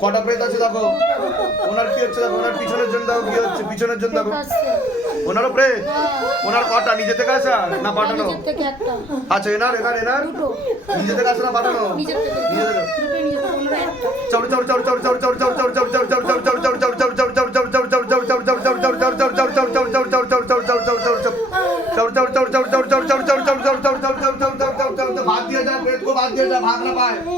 কটা প্রেত আছে দেখো ওনার কি হচ্ছে দেখো ওনার পিছনের জন্য দেখো কি হচ্ছে পিছনের জন্য দেখো ওনারও প্রেত ওনার কটা নিজে থেকে আসা না পাঠানো আচ্ছা এনার এনার এনার নিজে থেকে আসা না পাঠানো নিজে থেকে চৌড় চৌড় চৌড় চৌড় চৌড় চৌড় চৌড় চৌড় চৌড় চৌড় চৌড় চৌড় চৌড় চৌড় চৌড় চৌড় भाग दिया जाए पेट को भाग दिया जाए भाग ना पाए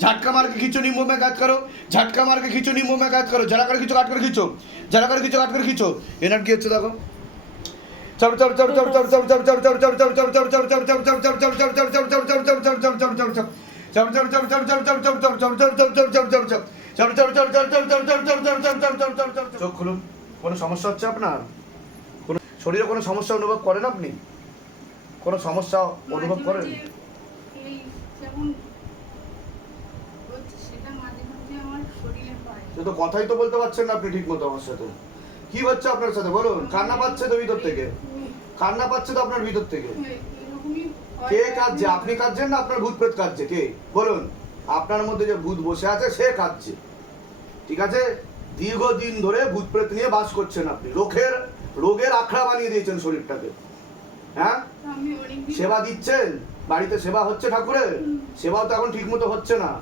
झटका मार के खींचो नींबू में कैद करो झटका मार के खींचो नींबू में कैद करो जरा कर खींचो काट कर खींचो जरा कर खींचो काट कर खींचो एनर्ट की হচ্ছে দেখো চড় চড় চড় চড় চড় চড় চড় চড় চড় চড় চড় চড় চড় চড় চড় চড় চড় চড় চড় চড় চড় চড় চড় চড় চড় চড় চড় চড় চোখ খুলুন কোনো সমস্যা হচ্ছে আপনার কোনো শরীরে কোনো সমস্যা অনুভব করেন আপনি কোনো সমস্যা অনুভব মাঝে করেন তো কথাই তো বলতে পারছেন না আপনি ঠিক মতো আমার সাথে। কি হচ্ছে আপনার সাথে? বলুন, কান্না পাচ্ছে তো ভিতর থেকে। কান্না পাচ্ছে তো আপনার ভিতর থেকে। কে কাঁদছে? আপনি কাঁদছেন না আপনার ভূত প্রেত কাঁদছে? কে? বলুন। আপনার মধ্যে যে ভূত বসে আছে, সে কাঁদছে। ঠিক আছে? দীর্ঘদিন ধরে ভূত প্রেত নিয়ে বাস করছেন আপনি। রোখের, রোগের আখড়া বানিয়ে দিয়েছেন শরীরটাকে। হ্যাঁ? সেবা দিচ্ছেন? বাড়িতে সেবা হচ্ছে ঠাকুরের? সেবাও তো এখন ঠিক মতো হচ্ছে না।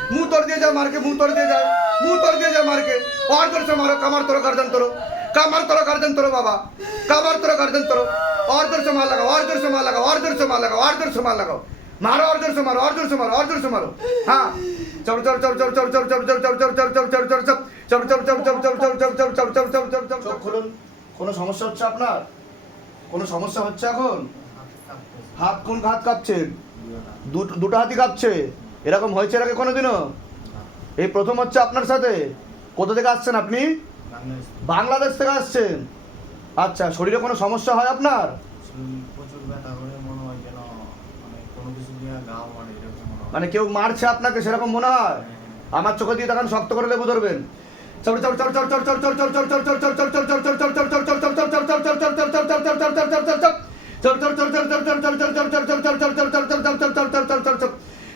मुंह तोड़ दिया जाए मार के मुंह तोड़ दिया जाए मुंह तोड़ दिया जाए मार के और जोर से मारो कमर तोड़ो गर्दन तोड़ो कमर तोड़ो गर्दन तोड़ो बाबा कमर तोड़ो गर्दन तोड़ो और जोर से मार लगाओ और जोर से मार लगाओ और जोर से मार लगाओ और जोर से मार लगाओ मारो और जोर से मारो और जोर से मारो और जोर से मारो हाँ चल चल चल चल चल चल चल चल चल चल चल चल चल चल চপ চপ চপ চপ চপ চপ চপ চপ চপ চপ চপ চপ চপ খুলুন কোনো সমস্যা হচ্ছে আপনার কোনো সমস্যা হচ্ছে এখন হাত কোন হাত কাঁপছে দুটো হাতই কাঁপছে এরকম হয়েছে এর আগে কোনোদিনও এই প্রথম হচ্ছে আপনার সাথে কোথা থেকে আসছেন আপনি বাংলাদেশ থেকে আসছেন আচ্ছা শরীরে কোনো সমস্যা হয় আপনার মানে কেউ মারছে আপনাকে সেরকম মনে হয় আমার চোখে দিয়ে তখন শক্ত করে লেবু ধরবেন চপ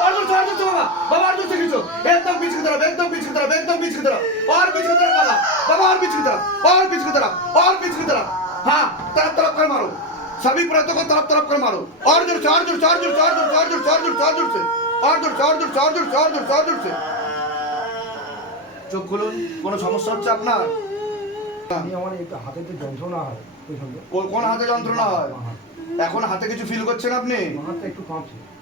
और दूर और दूर बाबा बाबा और दूर से खींचो एकदम पीछे की तरफ एकदम पीछे की तरफ एकदम पीछे की तरफ और पीछे की तरफ बाबा बाबा और पीछे की तरफ और पीछे की तरफ और पीछे की तरफ हाँ तरफ तरफ कर मारो सभी प्रयत्नों को तरफ तरफ कर मारो और जोर से और जोर से और जोर से और जोर से और जोर से और जोर से और जोर से और जोर से और जोर से और जोर से और जोर से চোখ খুলুন কোনো সমস্যা হচ্ছে আপনার আমার একটু হাতে তো যন্ত্রণা হয় কোন হাতে যন্ত্রণা হয় এখন হাতে কিছু ফিল করছেন আপনি হাতটা একটু কাঁপছে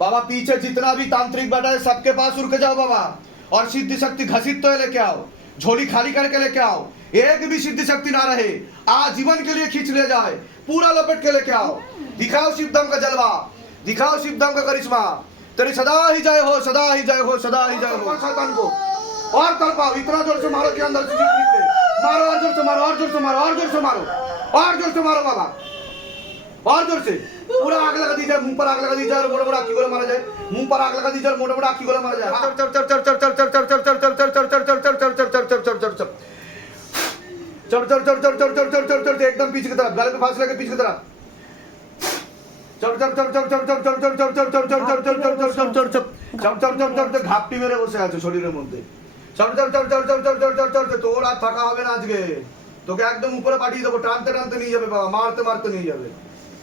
बाबा पीछे जितना भी तांत्रिक बैठा है सबके पास उड़ के जाओ बाबा। और सिद्धि शक्ति घसीट तो लेके आओ। झोली खाली करके लेके आओ। एक भी सिद्धि शक्ति ना रहे आजीवन के लिए खींच ले जाए। पूरा लपेट के लेके आओ। दिखाओ शिवदम का जलवा। दिखाओ शिवदम का करिश्मा। तेरी सदा ही जय हो सदा ही जय हो सदा ही जय हो। शैतान को। और तड़पाओ इतना ज़ोर से मारो के अंदर से मारो और ज़ोर से मारो और ज़ोर से मारो और ज़ोर से मारो। और ज़ोर से मारो बाबा। বার করছে পুরো আগ লাগা দিয়েছে মুখ পর আগ লাগা দিয়েছে আর বড় বড় করে মারা যায় মুখ পর আগ লাগা দিয়েছে আর মোটা মোটা আঁকি করে মারা যায় চল চল চল চল চল চল চল চল চল চল চল চল চল চল চল চল চল চল চল चढ़ चढ़ चढ़ चढ़ चढ़ चढ़ चढ़ चढ़ চল एकदम চল की तरफ गले पे फांस लगे पीछे की तरफ ঘাপটি মেরে বসে আছে শরীরের মধ্যে তোর আর থাকা হবে না আজকে তোকে একদম উপরে পাঠিয়ে দেবো টানতে টানতে নিয়ে যাবে বাবা মারতে মারতে নিয়ে যাবে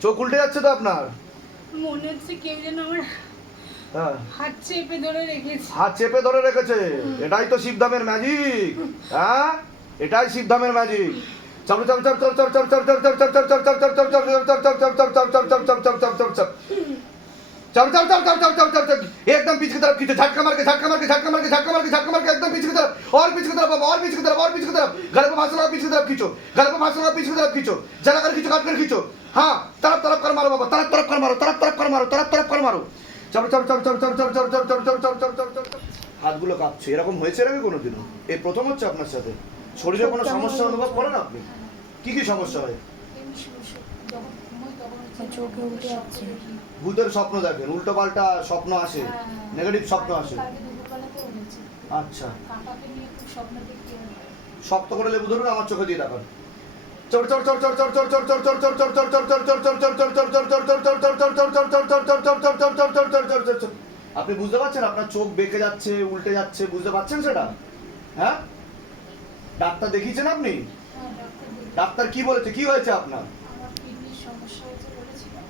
চোখ উল্টে যাচ্ছে তো আপনার মনে হচ্ছে কেউ যেন আমার হ্যাঁ হাত চেপে ধরে রেখেছে হাত চেপে ধরে রেখেছে এটাই তো শিবধামের ম্যাজিক হ্যাঁ এটাই শিবধামের ম্যাজিক চপ চল চপ চপ চল চল চল চল চল চল চল চল চল চল চল চল চল চপ চল চল চপ চপ চপ চপ চপ চপ চল चल चल चल चल चल चल चल चल एकदम पीछे की तरफ खींचो झटका मार के झटका मार के झटका मार के झटका मार के झटका मार के एकदम पीछे की तरफ और पीछे की तरफ अब और पीछे की तरफ और पीछे की तरफ गले पे फांस लगा पीछे की तरफ खींचो गले पे फांस लगा पीछे की तरफ खींचो जला कर खींचो काट कर खींचो हाँ तरफ तरफ कर मारो बाबा तरफ तरफ कर मारो तरफ तरफ कर मारो तरफ तरफ कर मारो চল চল চল চল চল চল চল চল চল চল চল চল চল চল হাতগুলো কাঁপছে এরকম হয়েছে নাকি কোনোদিনও এই প্রথম হচ্ছে আপনার সাথে শরীরে কোনো সমস্যা অনুভব করেন আপনি কি কি সমস্যা হয় চোখে উঠে যাচ্ছে ভূতের স্বপ্ন দেখেন উল্টো পাল্টা স্বপ্ন আসে নেগেটিভ স্বপ্ন আসে আচ্ছা শক্ত করে লেবু ধরুন আমার চোখে দিয়ে দেখান আপনি বুঝতে পারছেন আপনার চোখ বেঁকে যাচ্ছে উল্টে যাচ্ছে বুঝতে পারছেন সেটা হ্যাঁ ডাক্তার দেখিয়েছেন আপনি ডাক্তার কি বলেছে কি হয়েছে আপনার আমার কিডনির সমস্যা হয়েছে বলেছিল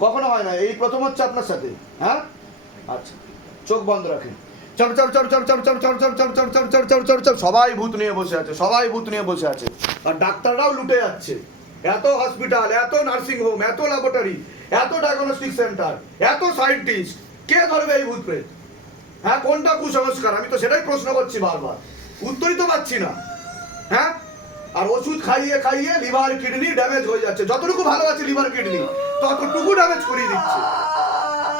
কখনো হয় না এই প্রথম হচ্ছে আপনার সাথে হ্যাঁ আচ্ছা চোখ বন্ধ রাখেন চপ চপ চপ চপ চপ চপ চপ চপ চপ চপ চপ চপ চপ চপ চপ সবাই ভূত নিয়ে বসে আছে সবাই ভূত নিয়ে বসে আছে আর ডাক্তাররাও লুটে যাচ্ছে এত হসপিটাল এত নার্সিং হোম এত ল্যাবরেটরি এত ডায়াগনস্টিক সেন্টার এত সায়েন্টিস্ট কে ধরবে এই ভূত প্রেত হ্যাঁ কোনটা কুসংস্কার আমি তো সেটাই প্রশ্ন করছি বারবার উত্তরই তো পাচ্ছি না হ্যাঁ আর ওষুধ খাইয়ে খাইয়ে লিভার কিডনি ড্যামেজ হয়ে যাচ্ছে যতটুকু ভালো আছে লিভার কিডনি ততটুকু ড্যামেজ করিয়ে দিচ্ছে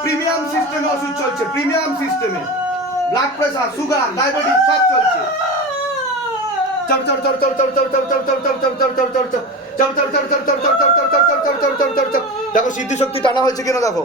প্রিমিয়াম সিস্টেমে ওষুধ চলছে প্রিমিয়াম সিস্টেমে ব্লাড প্রেশার সুগার ডায়াবেটিস সব চলছে দেখো সিদ্ধি শক্তি টানা হয়েছে কিনা দেখো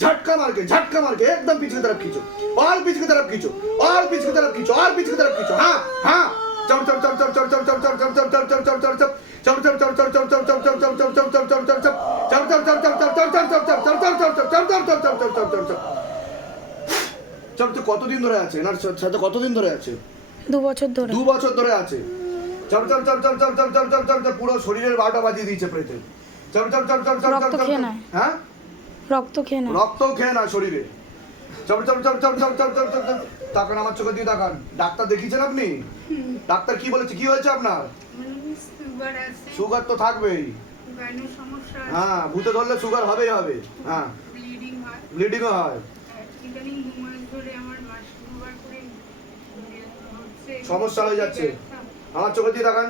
झटका मार के झटका मार के एकदम पीछे की तरफ खींचो और पीछे की तरफ खींचो और पीछे की तरफ खींचो और पीछे की तरफ खींचो हाँ हाँ चम चम चम चम चम चम चम चम चम चम चम चम चम चम কতদিন ধরে আছে এনার সাথে কতদিন ধরে আছে দু বছর ধরে দু বছর ধরে আছে চম চম চম চম চম চম চম চম পুরো শরীরের বারোটা বাজিয়ে দিয়েছে প্রেতে চম চম চম চম চম চম হ্যাঁ রক্ত খেয়ে না রক্ত খেয়ে না শরীরে। চল চল চল চল চল চল চল চল তাকান আমার চোখের দিয়ে তাকান। ডাক্তার দেখিয়েছেন আপনি? ডাক্তার কি বলেছে কি হয়েছে আপনার? সুগার তো থাকবেই। হ্যাঁ ভূতে ধরলে সুগার হবেই হবে। হ্যাঁ। ব্লিডিংও হয়। সমস্যা হয়ে যাচ্ছে। আমার চোখের দিয়ে তাকান।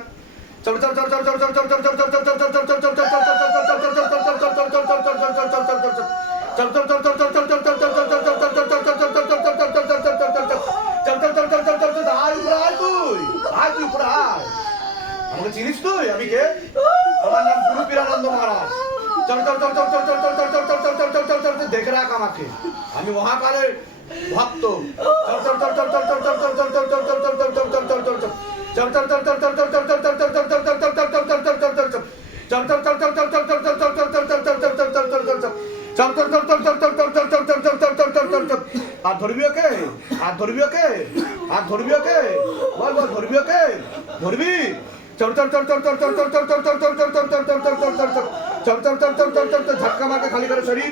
চলো চলো চলো চলো চলো চলো চলো চলো চলো চলো চলো চলো চলো চলো আমাকে চিনিস তুই আমি কে আমার নাম গুরু পীরানন্দ মহারাজ চল চল চল চল চল চল চল চল চল চল চল চল চল চল দেখে রাখ আমাকে আমি মহাকালের ভক্ত আর ধরবিও কে আর ধরবিও কে আর ধরবিও কে বল বল ধরবিও কে ধরবি ঝাটকা মারতে খালি করে শরীর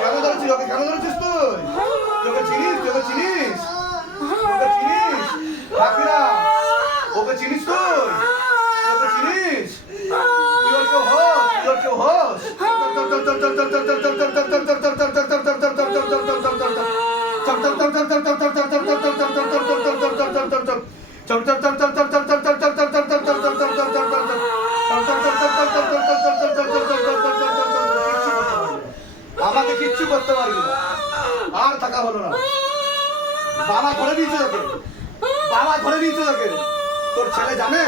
কেন ধরেছিস ওকে কেন ধরেছিস তুই তোকে চিনিস তোকে চিনিস তোকে চিনিস কাকিরা ওকে চিনিস তুই তোকে চিনিস তুই ওর কেউ হোস তুই ওর কেউ হোস বাবা ধরে দিয়েছে তোকে বাবা ধরে দিয়েছে তোকে তোর ছেলে জানে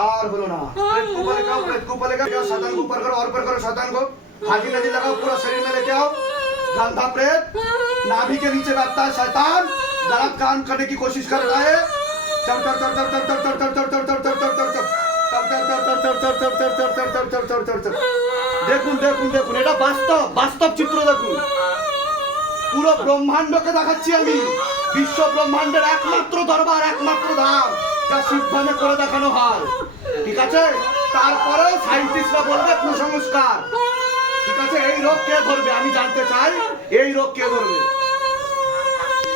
আর হলো না प्रेत को ऊपर लेकर आओ प्रेत को ऊपर लेकर आओ शैतान को ऊपर करो और ऊपर करो शैतान को हाजी नदी लगाओ पूरा शरीर में लेके आओ गंधा प्रेत नाभि के नीचे बैठता है शैतान गलत काम करने की कोशिश करता है चल चल चल चल चल चल चल चल चल चल चल चल चल चल দেখুন দেখুন দেখুন এটা বাস্তব বাস্তব চিত্র দেখুন পুরো ব্রহ্মাণ্ডকে দেখাচ্ছি আমি। বিশ্ব ব্রহ্মাণ্ডের একমাত্র দরবার, একমাত্র ধার যা সিদ্ধানে করে দেখানো হয়। ঠিক আছে? তারপরেও সাইন্টিস্টরা বলবে কুসংস্কার। ঠিক আছে? এই রোগ কে ধরবে? আমি জানতে চাই, এই রোগ কে ধরবে?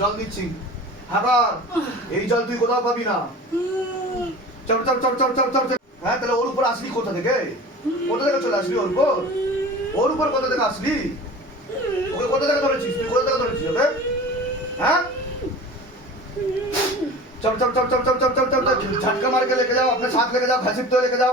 জল দিচ্ছি হাগার এই জল তুই কোথাও পাবি না চল চল চল চল চল চল চল। হ্যাঁ তাহলে ওর উপর আসলি কোথা থেকে কোথা থেকে চলে আসলি ওর উপর ওর উপর কোথা থেকে আসলি ওকে কোথা থেকে ধরেছিস তুই কোথা থেকে ধরেছিস ওকে হ্যাঁ चल चल चल चल चल चल चल चल चल झटका मार के लेके जाओ अपने साथ लेके जाओ घसीट तो लेके जाओ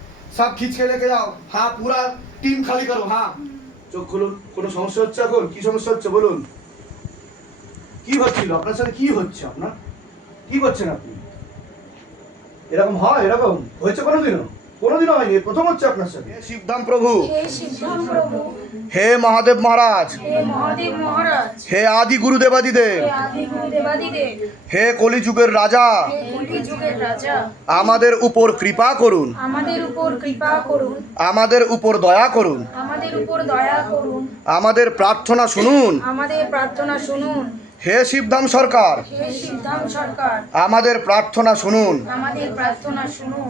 सब खींच के लेके जाओ हाँ पूरा टीम खाली करो हाँ চোখ খুলুন কোনো সমস্যা হচ্ছে এখন কি সমস্যা হচ্ছে বলুন কি হচ্ছিল আপনার সাথে কি হচ্ছে আপনার কি করছেন আপনি এরকম হয় এরকম হয়েছে কোনোদিনও কোনোদিনও হয়নি প্রথম হচ্ছে আপনার সাথে হে শিবধাম প্রভু। হে সিদ্ধাম প্রভু। হে মহাদেব মহারাজ। হে মহাদেব মহারাজ। হে আদি গুরুদেবাদিদেব। হে দেবাদিদেব হে কলিযুগের রাজা। হে কলিযুগের রাজা। আমাদের উপর কৃপা করুন। আমাদের উপর কৃপা করুন। আমাদের উপর দয়া করুন। আমাদের উপর দয়া করুন। আমাদের প্রার্থনা শুনুন। আমাদের প্রার্থনা শুনুন। হে শিবধাম সরকার। সরকার। আমাদের প্রার্থনা শুনুন। আমাদের প্রার্থনা শুনুন।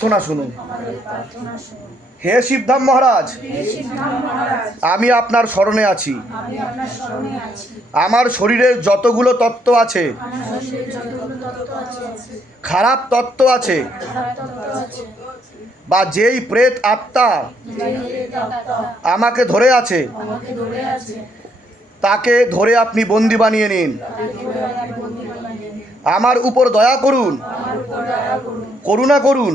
প্রার্থনা শুনুন। হে শিবধাম মহারাজ, আমি আপনার স্মরণে আছি। আমার শরীরের যতগুলো তত্ত্ব আছে, খারাপ তত্ত্ব আছে, বা যেই প্রেত আত্মা আমাকে ধরে আছে, তাকে ধরে আপনি বন্দি বানিয়ে নিন। আমার উপর দয়া করুন, করুণা করুন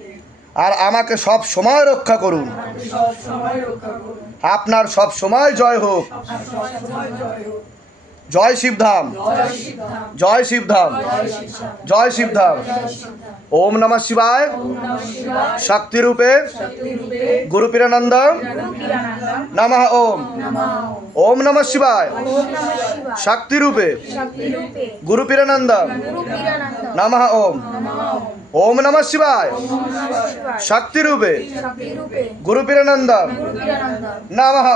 আর আমাকে সব সময় রক্ষা করুন। আপনার সব সময় জয় হোক। জয় শিবধাম। জয় শিবধাম। জয় শিবধাম। ওম নম শিবায়। শক্তিরূপে গুরুপীরানন্দ নম ওম। ওম নম শিবায়। শক্তিরূপে গুরুপীরানন্দ নম ওম। ওম নম শিবায়। শক্তিরূপে। গুরুপীরানন্দ গুরু ওম। নমঃ